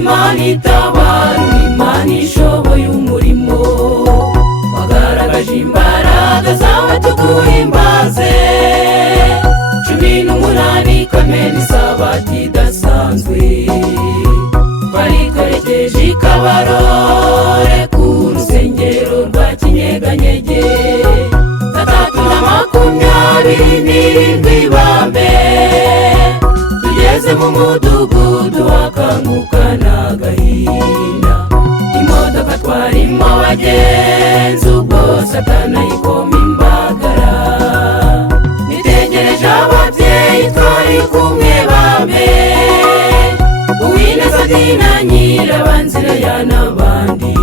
Imana itabara, Imana ishoboye umurimo, wagaragaje imbaraga zawe tuguhimbaze. 18 Kamena Isabato idasanzwe, twarikorekeje i Kabarore ku rusengero rwa Kinyeganyege. 37 Bambe, tugeze mu mudugudu wakangukana agahinda. Imodoka twarimo abagenzi, ubwo Satani ayikoma imbagara. Nitegereje ababyeyi twari kumwe Bambe, Uwineza Dina, Nyirabanzira ya n'abandi,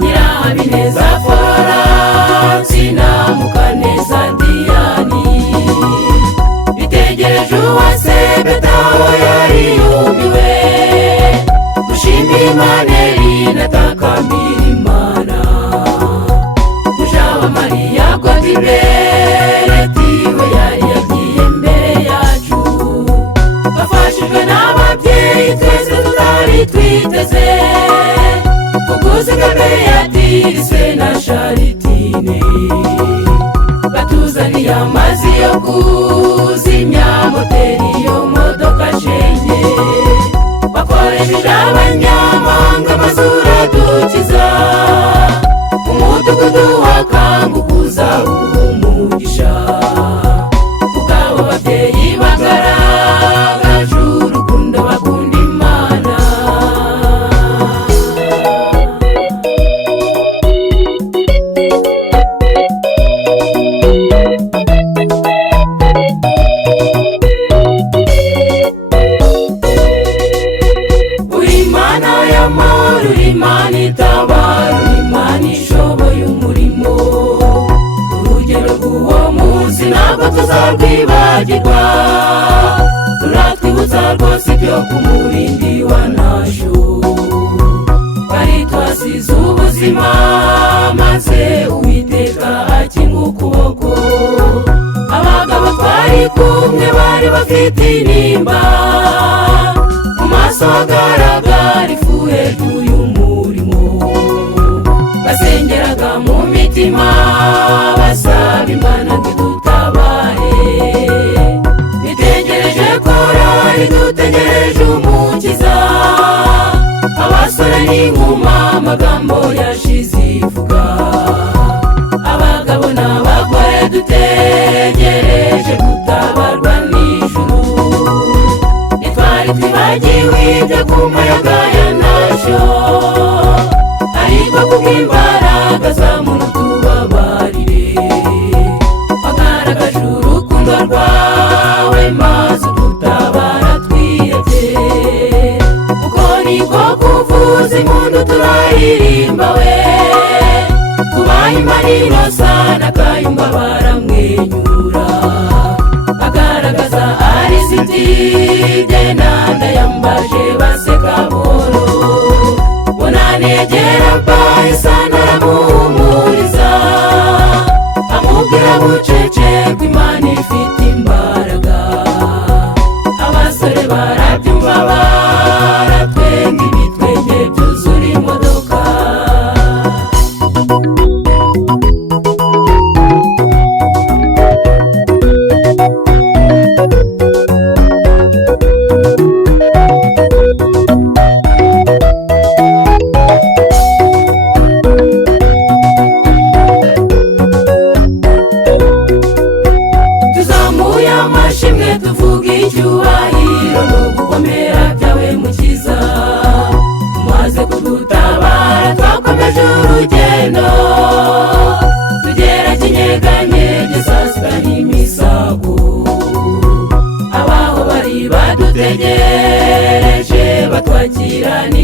Nyirahabineza Florence na Mukaneza Diane. Bitegereje Uwase Betaho yari yumiwe, gushimira Imana natakambira Imana. Mujaba Mariya Godibert we yari yagiye mbere yacu, bafashijwe n'ababyeyi twese tutari twiteze. Kuguziga Beatrice na Charitine, batuzaniye amazi yo kuzimya moteri yo modoka shenge. Bakoresheje abanyamahanga mazura dukiza, umudugudu wakangukuza umugisha. Kubw'abo babyeyi bagaragaje urukundo, bakunda Imana. Uri Imana y'amahoro, uri Imana itabara, uri Imana ishoboye umurimo. Urugero rw'uwo munsi ntabwo tuzarwibagirwa, turatwibutsa rwose ibyo ku murindi wa Nasho. Twari twasize ubuzima maze Uwiteka akinga ukuboko. Abagabo twari kumwe bari bafite intimba, mu maso hagaragara ifuhe ry'uyu murimo. Basengeraga mu mitima basaba Imana ngo idutabare. Nitegereje korari, dutegereje Umukiza. Abasore n'inkumi amagambo yashize ivuga, abagabo n'abagore dutegereje gutabarwa n'ijuru. Ntitwari twibagiwe ibyo ku mayaga ya Nasho, ariko kubw'imbaraga za muntu tubabarire. Wagaragaje urukundo rwawe maze udutabara twihebye. Uko niko kuvuza impundu turaririmba we, kubaha Imana inosa na Kayumba baramwenyura. Agaragaza Aristide na Ndayambaje baseka boro. Bonanegera Bayisana aramuhumuriza, amubwira bucece ko Imana ifite imbaraga. Abasore barabyumva baratwenga, ibitwenge byuzura imodoka. Tuzamuye amashimwe tuvuga icyubahiro no gukomera byawe Mukiza. Tumaze kudutabara twakomeje urugendo, tugera Kinyeganyege saa sita n'imisago. Abaho bari badutegereje batwakirana